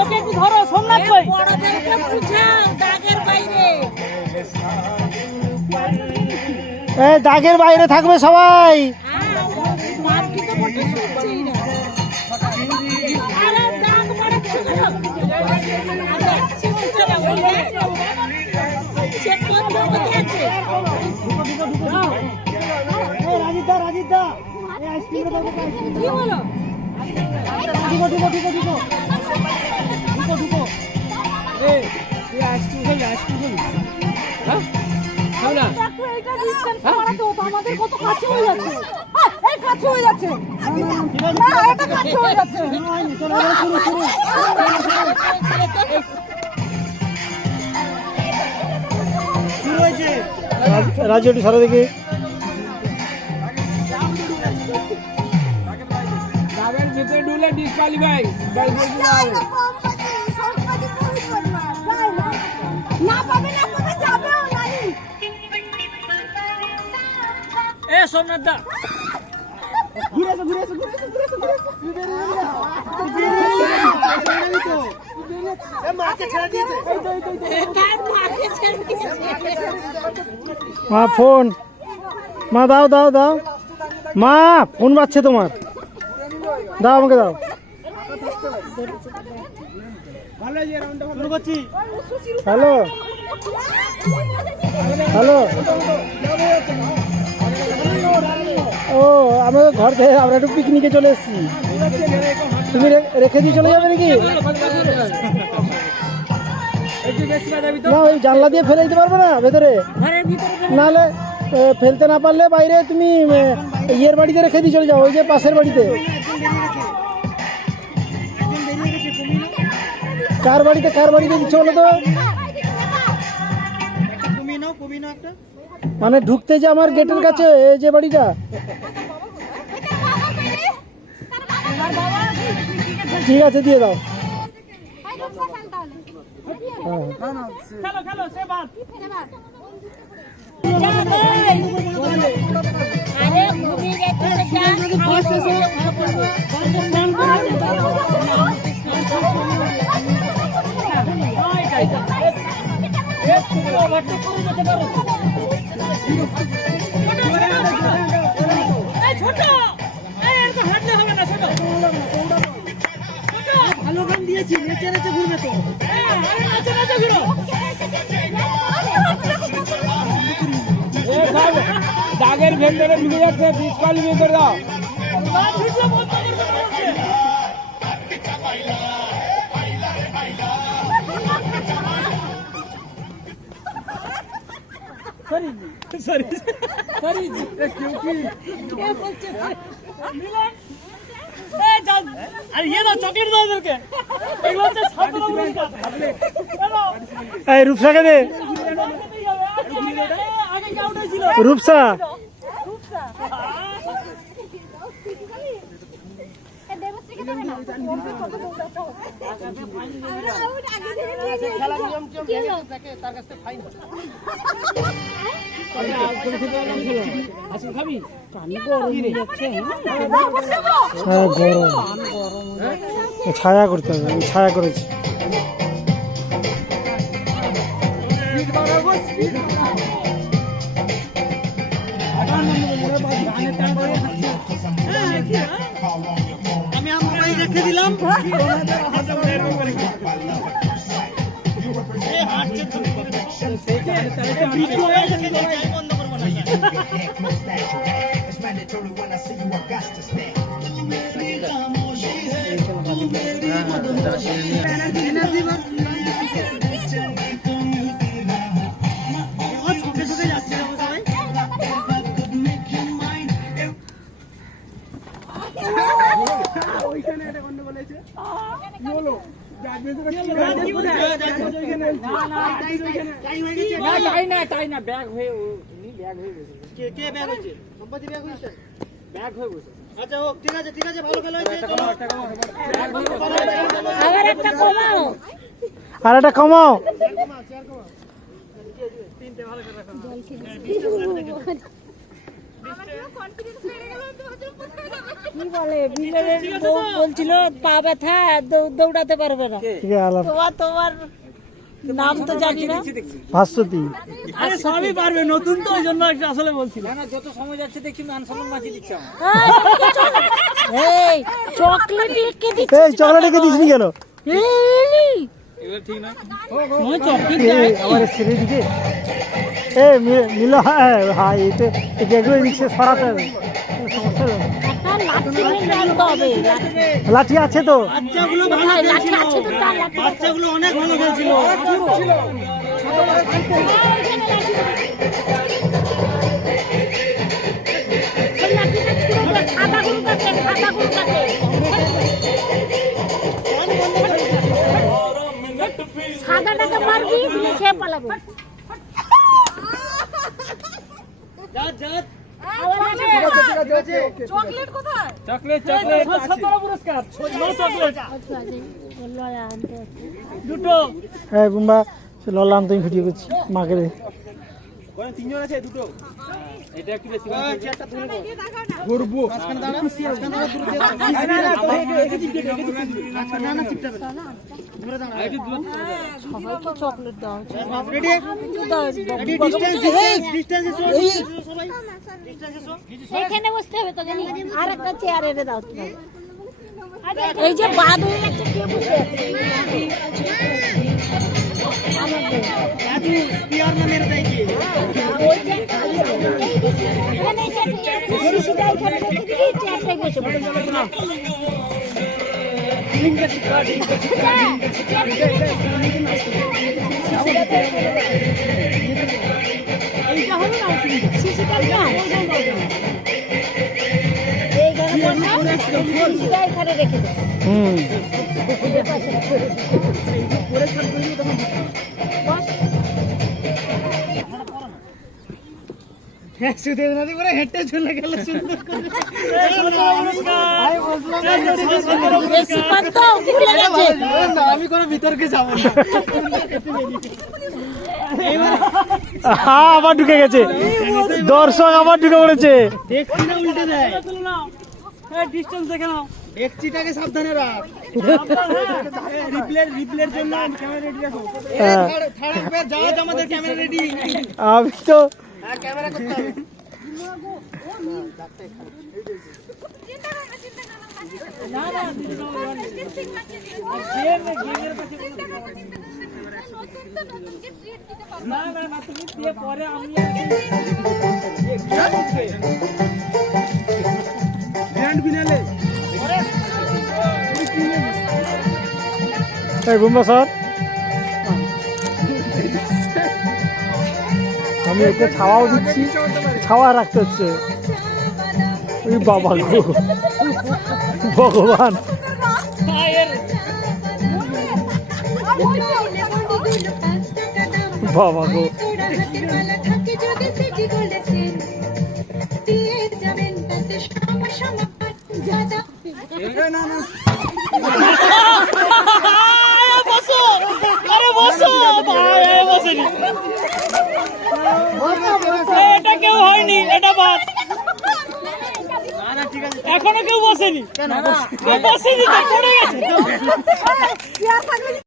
ওকে একটু ধরো, সোমনাথ কই? বড়দেরকে বুঝাও দাগের বাইরে। দাগের বাইরে থাকবে সবাই। আমাদের কত কাছে হয়ে যাচ্ছে, এই কাছে হয়ে যাচ্ছে না, এটা কাছে হয়ে যাচ্ছে। রাজু একটু সারা দেখি। ভিতরে ঢুলে ডিসকালিফাই। সোমনাথ দা মা ফোন, মা দাও দাও দাও, মা ফোন বাজছে তোমার, দাও আমাকে দাও। হ্যালো হ্যালো, ও আমাদের ঘর থেকে আমরা একটু পিকনিকে চলে এসেছি। তুমি রেখে দিয়ে চলে যাবে নাকি? না ওই জানলা দিয়ে ফেলে দিতে পারবে না ভেতরে? নাহলে ফেলতে না পারলে বাইরে তুমি ইয়ের বাড়িতে রেখে দিয়ে চলে যাও, ওই যে পাশের বাড়িতে। কার বাড়িতে দিচ্ছ বলো তো? মানে ঢুকতে যে আমার গেটের কাছে এই যে বাড়িটা, ঠিক আছে দিয়ে দাও। ভালো গান দিয়েছি, নেচে নেচে ঘুরবে তো। দাগের ভেতরে ঢুকে যাচ্ছে, ডিসকালিফাই করে দাও। রূপসাকে দে, রূপসা ছায়া করতে হবে, আমি ছায়া করেছি। আমি আমার রেখে দিলাম। আচ্ছা হোক, ঠিক আছে ভালো খেলা হয়েছে। আর একটা কমাও। কি বলে বিলের বউ বলছিল পা ব্যথা দৌড়াতে পারবে না। তোমার নাম তো জানি না। ভাস্বতী। আরে সবই পারবে, নতুন তো ওই জন্য আসলে বলছিল। না যত সময় যাচ্ছে দেখছি মান সম্মান মাছি দিচ্ছে। এই চকলেট কে দিচ্ছিস? এই চকলেট কে দিছিস কেন? এগুলো ঠিক না। আমার ছেলে দিকে এ মিলা হ্যাঁ এগুলো নিচে সরাতে হবে। লাঠি আছে তো? বাচ্চাগুলো ভালো খেলছিল, বাচ্চাগুলো অনেক ভালো খেলছিল। সাদাটাকে মারবি সে পালাবে। চকলেট কোথায়? চকলেট পুরস্কার দুটো। হ্যাঁ বুম্বা লল্লা আমি ভিডিও করছি মাকে রে। তিনজন আছে দুটো। এটা একটু বেশি চকলেট দাও। এখানে বসতে হবে তো জানি। আর একটা চেয়ার এনে দাও। এই যে বাদ হয়ে যাচ্ছে কে বসে আছে? এখানে রেখে দেবো। হেঁটে চলে গেল। আমি কোনো বিতর্কে যাবো না। আবার ঢুকে গেছে দর্শক, আবার ঢুকে পড়েছে। উল্টে দেয়। ডিস্টেন্স দেখে নাও। একচিটাকে সাবধানে রাখ। রিপ্লের জন্য ক্যামেরা রেডি রাখো। যাও আমাদের ক্যামেরা রেডি। আমি তো ক্যামেরা করতে হবে। না না না তুমি দিয়ে পরে আমি গ্র্যান্ড ফিনালে। এই বুম্বা স্যার, আমি ওকে ছাওয়াও দিচ্ছি, ছাওয়া রাখতে হচ্ছে। ওই বাবা গো ভগবান। বাবা গো এটা কেউ হয়নি, এটা বাদ। এখনো কেউ বসেনি, বসেনি তো পড়ে গেছে।